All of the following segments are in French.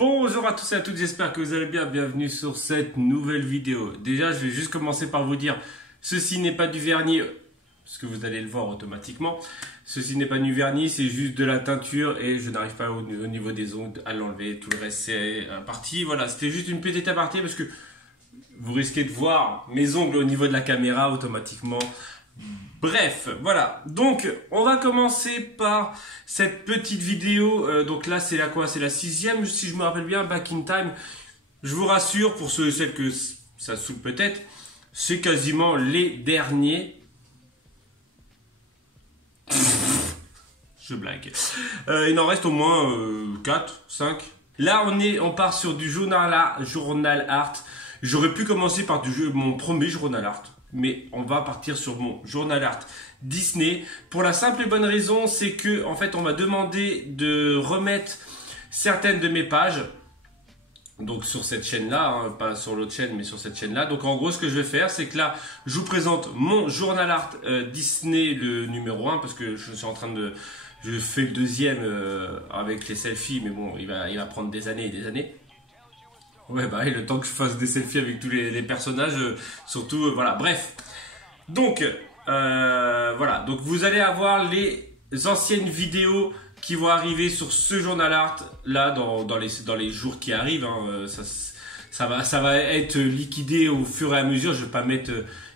Bonjour à tous et à toutes, j'espère que vous allez bien, bienvenue sur cette nouvelle vidéo. Déjà, je vais juste commencer par vous dire, ceci n'est pas du vernis, parce que vous allez le voir automatiquement. Ceci n'est pas du vernis, c'est juste de la teinture et je n'arrive pas au niveau des ongles à l'enlever. Tout le reste c'est parti. Voilà, c'était juste une petite aparté parce que vous risquez de voir mes ongles au niveau de la caméra automatiquement. Bref, voilà. Donc, on va commencer par cette petite vidéo. Donc là, c'est la quoi? C'est la 6e, si je me rappelle bien, Back in Time. Je vous rassure, pour ceux et celles que ça saoule peut-être, c'est quasiment les derniers. Je blague. Il en reste au moins 4, 5. Là, on part sur du journal art. J'aurais pu commencer par mon premier journal art. Mais on va partir sur mon journal art Disney. Pour la simple et bonne raison, c'est que en fait, on m'a demandé de remettre certaines de mes pages. Donc sur cette chaîne-là, hein, pas sur l'autre chaîne, mais sur cette chaîne-là. Donc en gros, ce que je vais faire, c'est que là, je vous présente mon journal art Disney, le numéro 1, parce que je suis en train de... Je fais le deuxième avec les selfies, mais bon, il va prendre des années et des années. Ouais, bah, et le temps que je fasse des selfies avec tous les personnages, surtout, voilà, bref. Donc, voilà, donc vous allez avoir les anciennes vidéos qui vont arriver sur ce journal art, là, dans les jours qui arrivent. Hein, ça va être liquidé au fur et à mesure. Je vais pas mettre...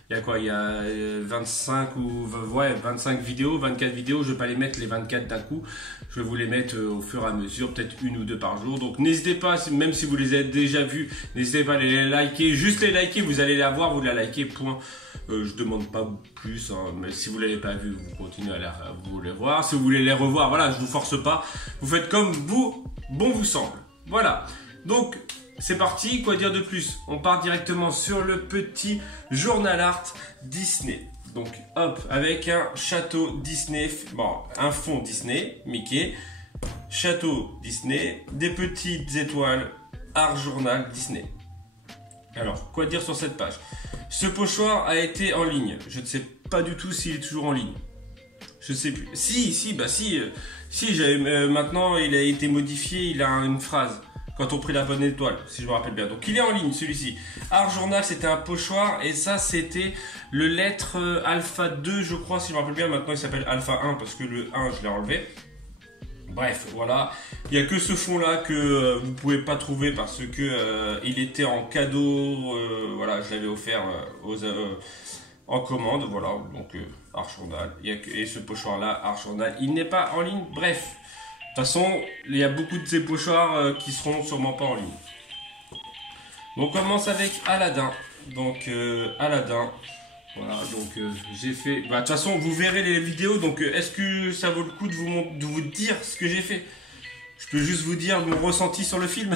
il y a quoi? Il y a 25 ou ouais, 25 vidéos, 24 vidéos. Je vais pas les mettre les 24 d'un coup. Je vais vous les mettre au fur et à mesure, peut-être une ou deux par jour. Donc n'hésitez pas, même si vous les avez déjà vus, n'hésitez pas à les liker. Juste les liker, vous allez la voir, vous la likez, point. Je demande pas plus, hein, mais si vous ne l'avez pas vu, vous continuez à vous les voir. Si vous voulez les revoir, voilà, je vous force pas. Vous faites comme bon vous semble. Voilà. Donc c'est parti, quoi dire de plus? On part directement sur le petit journal art Disney. Donc hop, avec un château Disney, bon, un fond Disney, Mickey, château Disney, des petites étoiles, art journal Disney. Alors, quoi dire sur cette page? Ce pochoir a été en ligne. Je ne sais pas du tout s'il est toujours en ligne. Je sais plus. Si, maintenant il a été modifié, il a une phrase. Quand on prit la bonne étoile, si je me rappelle bien. Donc il est en ligne celui-ci. Art Journal, c'était un pochoir et ça c'était le lettre Alpha 2, je crois, si je me rappelle bien. Maintenant il s'appelle Alpha 1 parce que le 1 je l'ai enlevé. Bref, voilà. Il n'y a que ce fond là que vous ne pouvez pas trouver parce que il était en cadeau. Voilà, je l'avais offert en commande. Voilà, donc Art Journal. Et ce pochoir là, Art Journal, il n'est pas en ligne. Bref. De toute façon, il y a beaucoup de ces pochoirs qui seront sûrement pas en ligne. Donc on commence avec Aladdin. Donc Aladdin. Voilà, donc j'ai fait... Bah, de toute façon, vous verrez les vidéos. Donc est-ce que ça vaut le coup de vous dire ce que j'ai fait? Je peux juste vous dire mon ressenti sur le film.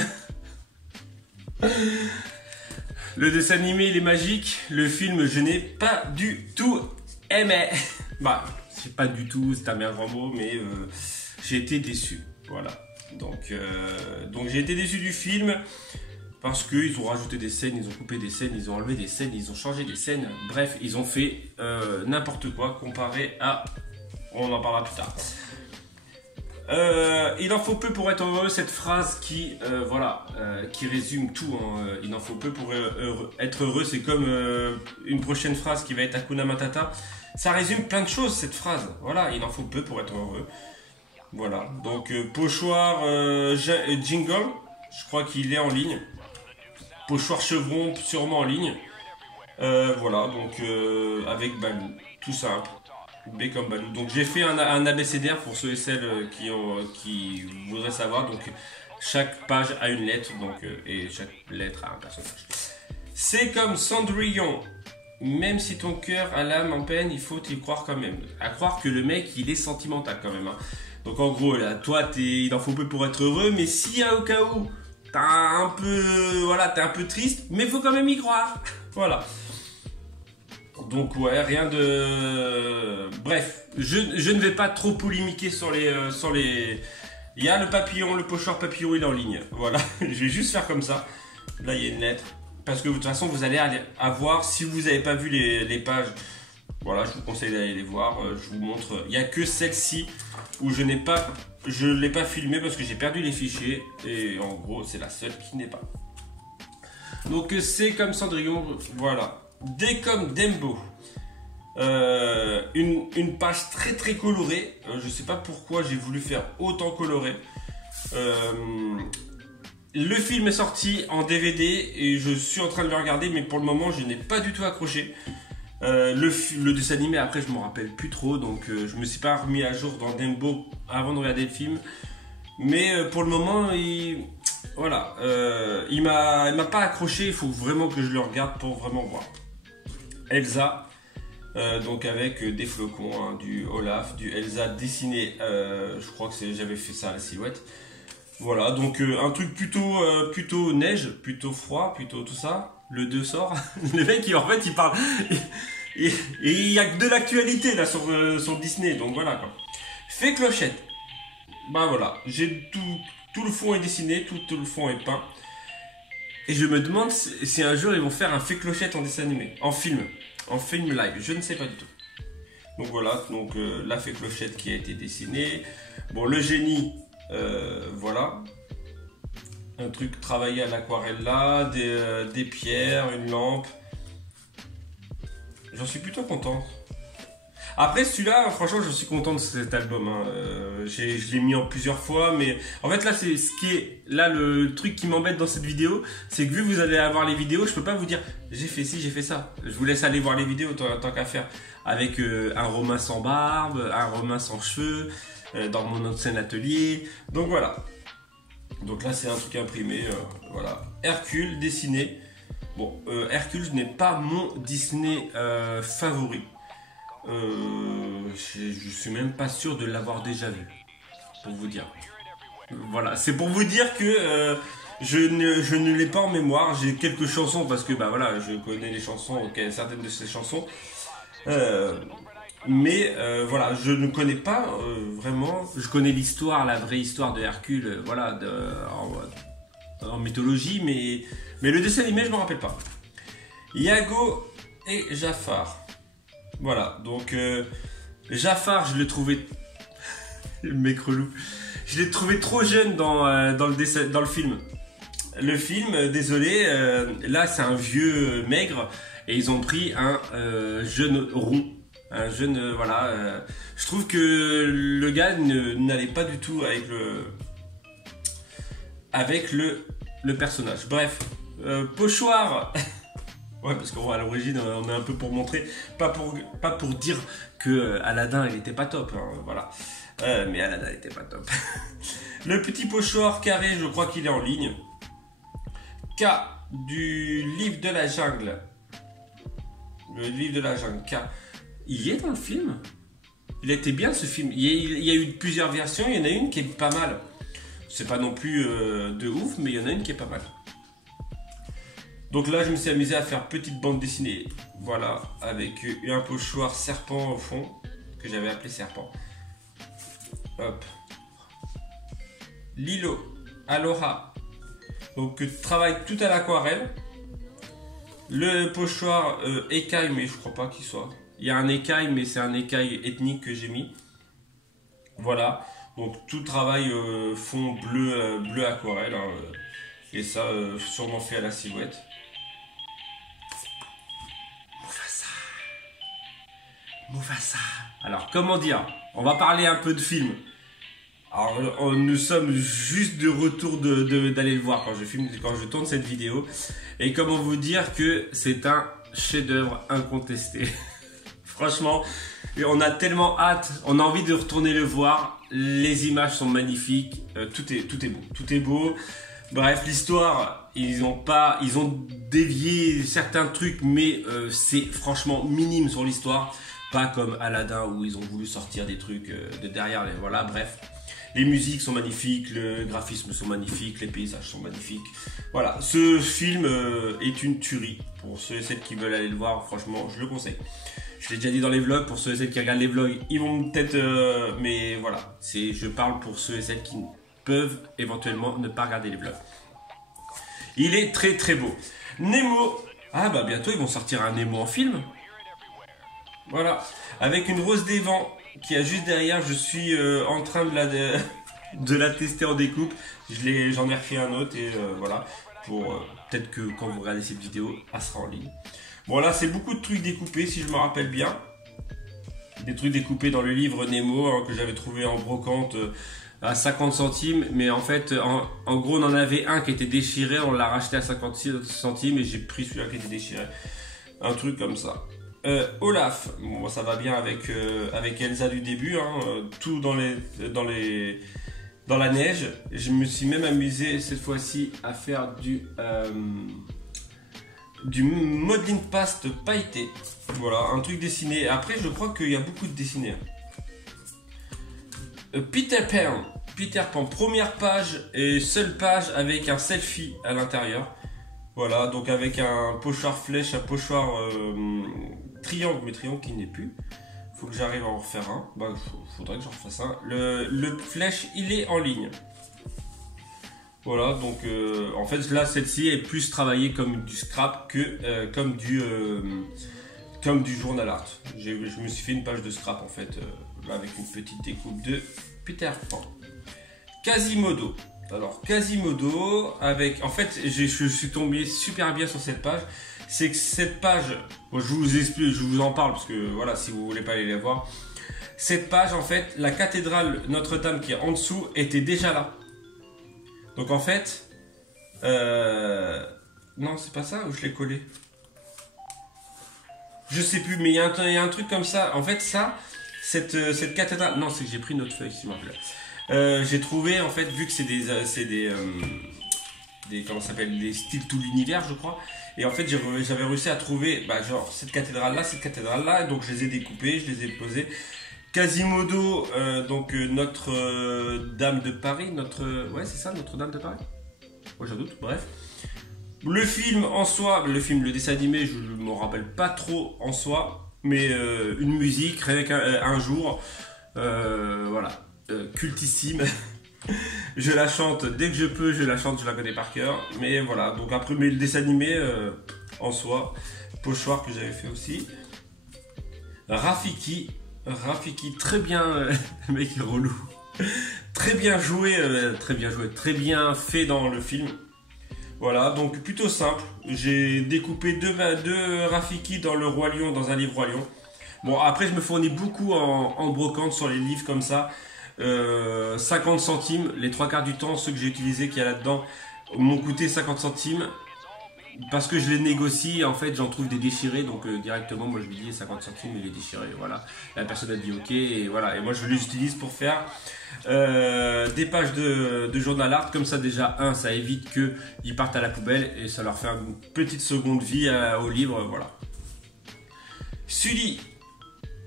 Le dessin animé, il est magique. Le film, je n'ai pas du tout aimé. Bah, c'est pas du tout, c'est un bien grand mot, mais... j'ai été déçu, voilà. Donc j'ai été déçu du film parce qu'ils ont rajouté des scènes, ils ont coupé des scènes, ils ont enlevé des scènes, ils ont changé des scènes. Bref, ils ont fait n'importe quoi comparé à... On en parlera plus tard. Il en faut peu pour être heureux, cette phrase qui, voilà, qui résume tout. Hein. Il en faut peu pour être heureux, c'est comme une prochaine phrase qui va être Hakuna Matata. Ça résume plein de choses, cette phrase. Voilà, il en faut peu pour être heureux. Voilà, donc pochoir jingle, je crois qu'il est en ligne. Pochoir chevron, sûrement en ligne. Voilà, donc avec Balou, tout simple. B comme Balou. Donc j'ai fait un abécédaire pour ceux et celles qui voudraient savoir. Donc chaque page a une lettre, donc, et chaque lettre a un personnage. C'est comme Cendrillon. Même si ton cœur a l'âme en peine, il faut y croire quand même. À croire que le mec, il est sentimental quand même. Hein. Donc en gros, là, toi, il en faut peu pour être heureux, mais si au cas où, t'es un peu triste, mais il faut quand même y croire. Voilà. Donc ouais, rien de... Bref, je ne vais pas trop polémiquer sur les... Il y a le papillon, le pochoir papillon, il est en ligne. Voilà, je vais juste faire comme ça. Là, il y a une lettre. Parce que de toute façon, vous allez avoir, si vous n'avez pas vu les pages... Voilà, je vous conseille d'aller les voir. Je vous montre. Il n'y a que celle-ci où je n'ai pas Je ne l'ai pas filmé parce que j'ai perdu les fichiers. Et en gros, c'est la seule qui n'est pas. Donc c'est comme Cendrillon, voilà. D comme Dembo. Une page très très colorée. Je sais pas pourquoi j'ai voulu faire autant coloré. Le film est sorti en DVD et je suis en train de le regarder, mais pour le moment je n'ai pas du tout accroché. Le dessin animé, après je m'en rappelle plus trop, donc je me suis pas remis à jour dans Dembo avant de regarder le film. Mais pour le moment, voilà, il m'a pas accroché. Il faut vraiment que je le regarde pour vraiment voir. Elsa, donc avec des flocons, hein, du Olaf, du Elsa dessiné. Je crois que j'avais fait ça à la silhouette. Voilà, donc un truc plutôt neige, plutôt froid, plutôt tout ça. Le 2 sort. Le mec, en fait, il parle. Et il y a que de l'actualité là sur Disney, donc voilà quoi. Fée Clochette. Bah voilà, j'ai tout le fond est dessiné, tout le fond est peint. Et je me demande si un jour ils vont faire un Fée Clochette en dessin animé, en film live, je ne sais pas du tout. Donc voilà, donc la Fée Clochette qui a été dessinée. Bon, le génie, voilà. Un truc travaillé à l'aquarelle là, des pierres, une lampe. J'en suis plutôt content. Après celui-là, franchement, je suis content de cet album. Hein. Je l'ai mis en plusieurs fois, mais en fait là, c'est ce qui est là le truc qui m'embête dans cette vidéo, c'est que vu que vous allez avoir les vidéos, je peux pas vous dire j'ai fait ci, j'ai fait ça. Je vous laisse aller voir les vidéos tant qu'à faire. Avec un Romain sans barbe, un Romain sans cheveux, dans mon ancien atelier. Donc voilà. Donc là, c'est un truc imprimé. Voilà. Hercule dessiné. Bon, Hercule n'est pas mon Disney favori. Je suis même pas sûr de l'avoir déjà vu, pour vous dire. Voilà, c'est pour vous dire que je ne l'ai pas en mémoire. J'ai quelques chansons parce que bah voilà, je connais les chansons, certaines de ces chansons. Mais voilà, je ne connais pas vraiment. Je connais l'histoire, la vraie histoire de Hercule, voilà, en mythologie, mais le dessin animé, je ne me rappelle pas. Iago et Jafar. Voilà, donc Jafar, je l'ai trouvé. Le mec relou. Je l'ai trouvé trop jeune dans le film. Le film, désolé, là c'est un vieux maigre et ils ont pris un jeune rond. Un jeune, voilà. Je trouve que le gars n'allait pas du tout avec le personnage. Bref, Pochoir. Ouais, parce qu'à l'origine, on est un peu pour montrer, pas pour dire que Aladdin, il était pas top, hein, voilà. Mais Aladdin était pas top. Le petit Pochoir carré, je crois qu'il est en ligne. K du livre de la jungle. Le livre de la jungle, K. Il est dans le film. Il était bien ce film. Il y a eu plusieurs versions, il y en a une qui est pas mal. C'est pas non plus de ouf, mais il y en a une qui est pas mal. Donc là, je me suis amusé à faire petite bande dessinée. Voilà, avec un pochoir serpent au fond, que j'avais appelé serpent. Hop. Lilo, Aloha. Donc, travaille tout à l'aquarelle. Le pochoir écaille, mais je crois pas qu'il soit. Il y a un écaille, mais c'est un écaille ethnique que j'ai mis. Voilà. Donc, tout travail fond bleu aquarelle. Hein, et ça, sûrement fait à la silhouette. Mufasa. Alors, comment dire? On va parler un peu de film. Alors, nous sommes juste de retour d'aller le voir quand je tourne cette vidéo. Et comment vous dire que c'est un chef-d'œuvre incontesté. Franchement, on a tellement hâte, on a envie de retourner le voir. Les images sont magnifiques, tout est beau. Bref, l'histoire, ils ont dévié certains trucs, mais c'est franchement minime sur l'histoire. Pas comme Aladdin où ils ont voulu sortir des trucs de derrière. Voilà, bref. Les musiques sont magnifiques, le graphisme sont magnifiques, les paysages sont magnifiques. Voilà, ce film est une tuerie. Pour ceux et celles qui veulent aller le voir, franchement, je le conseille. Je l'ai déjà dit dans les vlogs, pour ceux et celles qui regardent les vlogs, ils vont peut-être... mais voilà, je parle pour ceux et celles qui peuvent éventuellement ne pas regarder les vlogs. Il est très très beau. Nemo. Ah bah bientôt ils vont sortir un Nemo en film. Voilà, avec une rose des vents qui est juste derrière. Je suis en train de de la tester en découpe. J'en ai refait un autre et voilà. Pour peut-être que quand vous regardez cette vidéo, elle sera en ligne. Bon là c'est beaucoup de trucs découpés si je me rappelle bien. Des trucs découpés dans le livre Nemo hein, que j'avais trouvé en brocante à 50 centimes. Mais en fait, en gros on en avait un qui était déchiré, on l'a racheté à 50 centimes et j'ai pris celui-là qui était déchiré. Un truc comme ça. Olaf, bon, ça va bien avec Elsa du début, hein, tout dans la neige. Je me suis même amusé cette fois-ci à faire du modeling paste pailleté. Voilà, un truc dessiné. Après, je crois qu'il y a beaucoup de dessinés. Peter Pan, première page et seule page avec un selfie à l'intérieur. Voilà, donc avec un pochoir flèche, un pochoir triangle, mais triangle qui n'est plus. Faut que j'arrive à en refaire un. Bah, faudrait que j'en refasse un. Le flèche, il est en ligne. Voilà, donc en fait là, celle-ci est plus travaillée comme du scrap que comme du journal art. Je me suis fait une page de scrap en fait, là, avec une petite découpe de Peter Pan. Quasimodo. Alors Quasimodo avec, en fait, je suis tombé super bien sur cette page. C'est que cette page, bon, je vous explique, je vous en parle parce que voilà, si vous voulez pas aller la voir, cette page en fait, la cathédrale Notre-Dame qui est en dessous était déjà là. Donc en fait, non c'est pas ça ou je l'ai collé. Je sais plus, mais il y a un truc comme ça. En fait ça, cette cathédrale, non c'est que j'ai pris une autre feuille s'il vous plaît. J'ai trouvé en fait, vu que c'est des comment ça s'appelle, des styles tout l'univers je crois. Et en fait j'avais réussi à trouver genre cette cathédrale là, donc je les ai découpés, je les ai posés. Quasimodo, donc Notre-Dame de Paris, ouais c'est ça, Notre-Dame de Paris. Ouais j'en doute, bref. Le film en soi, le dessin animé, je ne m'en rappelle pas trop en soi, mais une musique, rien qu'un jour, voilà, cultissime. Je la chante dès que je peux, je la connais par cœur, mais voilà, donc après, mais le dessin animé en soi, pochoir que j'avais fait aussi. Rafiki, très bien, le mec est relou, très bien joué, très bien fait dans le film. Voilà, donc plutôt simple. J'ai découpé deux Rafiki dans le Roi Lion, dans un livre Roi Lion. Bon, après, je me fournis beaucoup en brocante sur les livres comme ça. 50 centimes, les trois quarts du temps, ceux que j'ai utilisés qu'il y a là-dedans, m'ont coûté 50 centimes. Parce que je les négocie, en fait, j'en trouve des déchirés, donc directement, moi je lui dis 50 centimes, il est déchiré, voilà. La personne a dit ok, et voilà. Et moi je les utilise pour faire des pages de journal art, comme ça déjà, ça évite qu'ils partent à la poubelle, et ça leur fait une petite seconde vie au livre, voilà.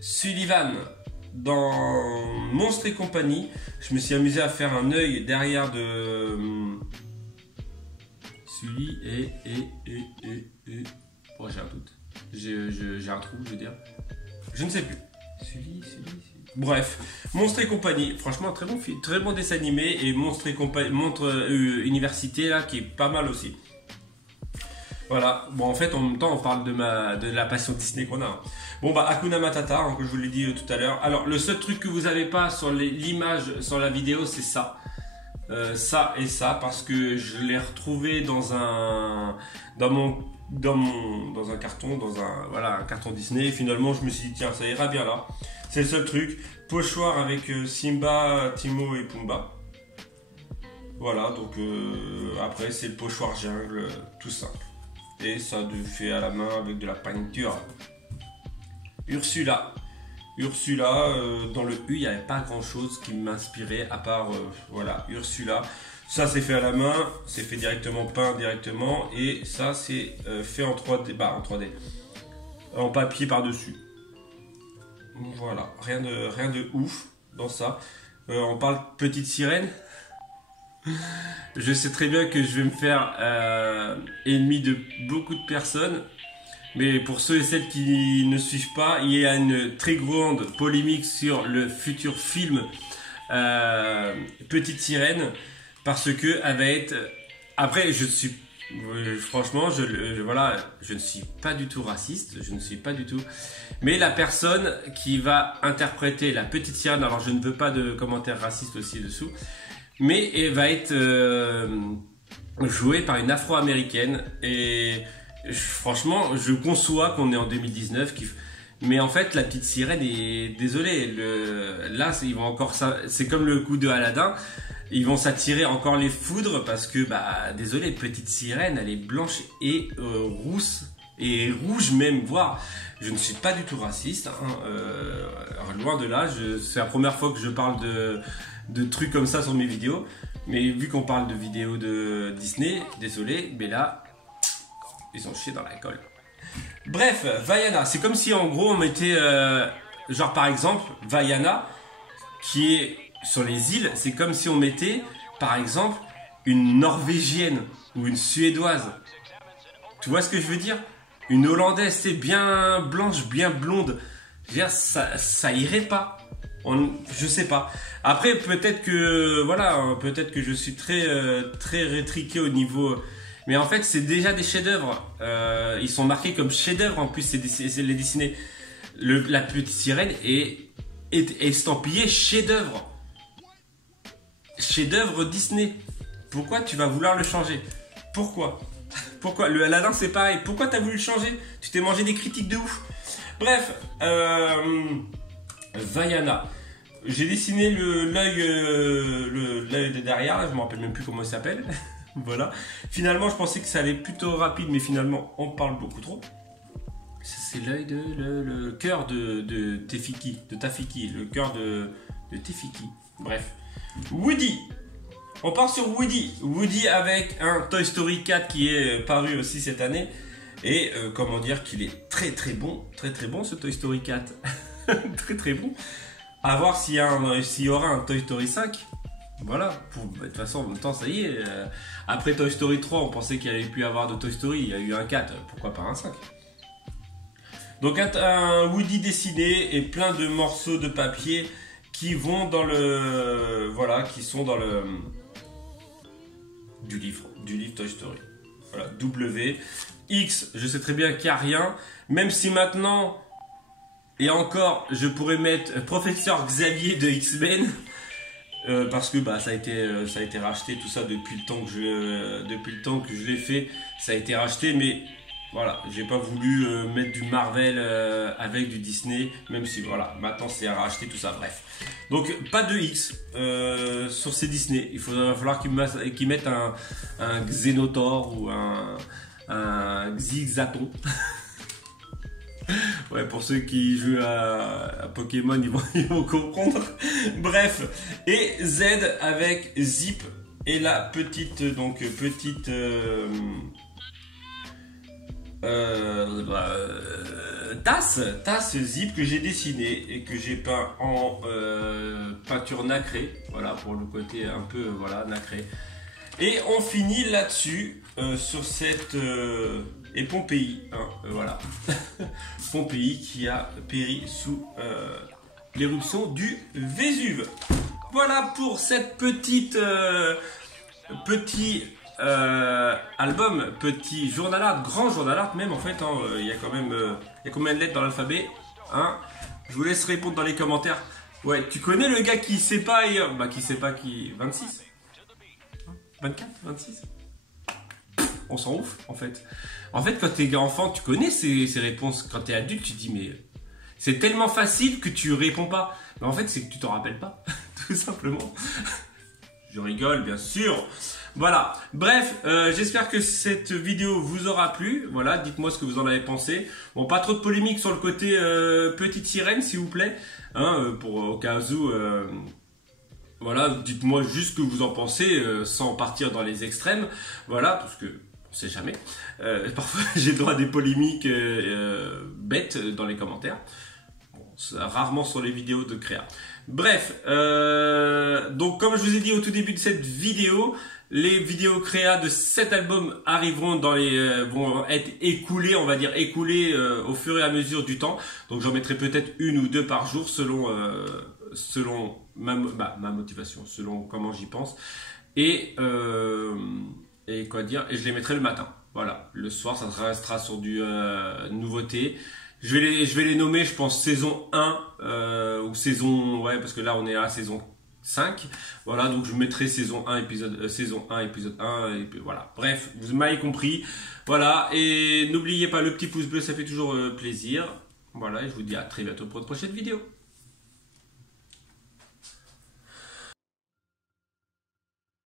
Sullivan, dans Monstres et compagnie, je me suis amusé à faire un œil derrière de... Sully et... Oh, j'ai un doute. J'ai un trou, je veux dire. Je ne sais plus. Sully. Bref, Monstres et compagnie. Franchement, très bon film, très bon dessin animé. Et Monstres et compagnie, Université, là, qui est pas mal aussi. Voilà. Bon, en fait, en même temps, on parle de la passion Disney qu'on a. Hein. Bon, Hakuna Matata, hein, que je vous l'ai dit tout à l'heure. Alors, le seul truc que vous n'avez pas sur l'image, sur la vidéo, c'est ça. Ça et ça, parce que je l'ai retrouvé dans un carton, un carton Disney. Et finalement, je me suis dit, tiens, ça ira bien là. C'est le seul truc. Pochoir avec Simba, Timon et Pumba. Voilà, donc après, c'est le pochoir jungle, tout simple. Et ça fait à la main avec de la peinture. Ursula, dans le U, il n'y avait pas grand chose qui m'inspirait à part, voilà, Ursula. Ça, c'est fait à la main, c'est fait directement, peint directement. Et ça, c'est fait en 3D, en papier par-dessus. Voilà, rien de ouf dans ça. On parle petite sirène. Je sais très bien que je vais me faire ennemi de beaucoup de personnes. Mais pour ceux et celles qui ne suivent pas, il y a une très grande polémique sur le futur film Petite Sirène, parce que elle va être... Après, franchement, je ne suis pas du tout raciste, Mais la personne qui va interpréter la Petite Sirène, alors je ne veux pas de commentaires racistes aussi dessous, mais elle va être jouée par une afro-américaine. Et franchement, je conçois qu'on est en 2019, mais en fait, la petite sirène est désolée. Là, ils vont encore ça. C'est comme le coup de Aladdin. Ils vont s'attirer encore les foudres parce que, bah, désolé, petite sirène, elle est blanche et rousse et rouge même, voire. Je ne suis pas du tout raciste, hein, loin de là. C'est la première fois que je parle de trucs comme ça sur mes vidéos. Mais vu qu'on parle de vidéos de Disney, désolé, mais là, ils ont chié dans la colle. Bref, Vaiana, c'est comme si en gros on mettait, genre par exemple, Vaiana, qui est sur les îles, c'est comme si on mettait, par exemple, une Norvégienne ou une Suédoise. Tu vois ce que je veux dire? Une Hollandaise, c'est bien blanche, bien blonde. Je veux dire, ça irait pas. Je sais pas. Après, peut-être que, voilà, peut-être que je suis très rétriqué au niveau. Mais en fait, c'est déjà des chefs-d'œuvre. Ils sont marqués comme chefs-d'œuvre. En plus, c'est les Disney. La petite sirène est estampillée chef-d'œuvre. Chef-d'œuvre Disney. Pourquoi tu vas vouloir le changer? Pourquoi? Pourquoi? Le Aladdin, c'est pareil. Pourquoi tu as voulu le changer? Tu t'es mangé des critiques de ouf. Bref, Vaiana. J'ai dessiné l'œil de derrière. Là, je me rappelle même plus comment il s'appelle. Voilà. Finalement, je pensais que ça allait plutôt rapide, mais finalement, on parle beaucoup trop. C'est l'œil le cœur de Tefiki, de Tafiki, le cœur de Tefiki. Bref. Woody. On part sur Woody. Woody avec un Toy Story 4 qui est paru aussi cette année. Et comment dire qu'il est très bon ce Toy Story 4. très bon. À voir s'il y aura un Toy Story 5. Voilà, de toute façon en même temps ça y est. Après Toy Story 3 on pensait qu'il n'y allait plus avoir de Toy Story. Il y a eu un 4, pourquoi pas un 5. Donc un Woody dessiné et plein de morceaux de papier qui vont dans le... Voilà, qui sont dans le... Du livre Toy Story. Voilà, W, X, je sais très bien qu'il n'y a rien. Même si maintenant, et encore, je pourrais mettre Professeur Xavier de X-Men. Parce que bah, ça a été racheté, tout ça, depuis le temps que je l'ai fait. Ça a été racheté, mais... Voilà, j'ai pas voulu mettre du Marvel avec du Disney, même si voilà, maintenant c'est à racheter tout ça, bref. Donc pas de X sur ces Disney, il va falloir qu'ils mettent un Xenotor ou un Xyzaton. Ouais, pour ceux qui jouent à Pokémon, ils vont comprendre. Bref, et Z avec Zip et la petite, tasse Zip que j'ai dessiné et que j'ai peint en peinture nacrée, voilà, pour le côté un peu voilà nacré. Et on finit là-dessus sur cette et Pompéi, hein, voilà. Pompéi qui a péri sous l'éruption du Vésuve. Voilà pour cette petit album, petit journal art, grand journal art même en fait, hein, il y a quand même il y a combien de lettres dans l'alphabet, hein? Je vous laisse répondre dans les commentaires. Ouais, tu connais le gars qui sait pas et qui sait pas, qui 26 24 26 on s'en ouf en fait. En fait, quand t'es enfant, tu connais ces réponses. Quand t'es adulte, tu te dis mais c'est tellement facile que tu réponds pas. Mais en fait, c'est que tu t'en rappelles pas, tout simplement. Je rigole, bien sûr. Voilà. Bref, j'espère que cette vidéo vous aura plu. Voilà, dites-moi ce que vous en avez pensé. Bon, pas trop de polémique sur le côté petite sirène, s'il vous plaît, hein, pour au cas où. Voilà, dites-moi juste ce que vous en pensez, sans partir dans les extrêmes. Voilà, parce que on sait jamais. Parfois, j'ai le droit à des polémiques bêtes dans les commentaires. Bon, rarement sur les vidéos de créa. Bref, donc comme je vous ai dit au tout début de cette vidéo, les vidéos créa de cet album arriveront vont être écoulées, on va dire écoulées au fur et à mesure du temps. Donc j'en mettrai peut-être une ou deux par jour selon ma motivation, selon comment j'y pense. Et quoi dire, et je les mettrai le matin. Voilà, le soir ça restera sur du nouveauté. Je vais les nommer, je pense, saison 1 ou saison... Ouais, parce que là, on est à saison 5. Voilà, donc je mettrai saison 1, épisode 1, et puis voilà. Bref, vous m'avez compris. Voilà, et n'oubliez pas le petit pouce bleu, ça fait toujours plaisir. Voilà, et je vous dis à très bientôt pour une prochaine vidéo.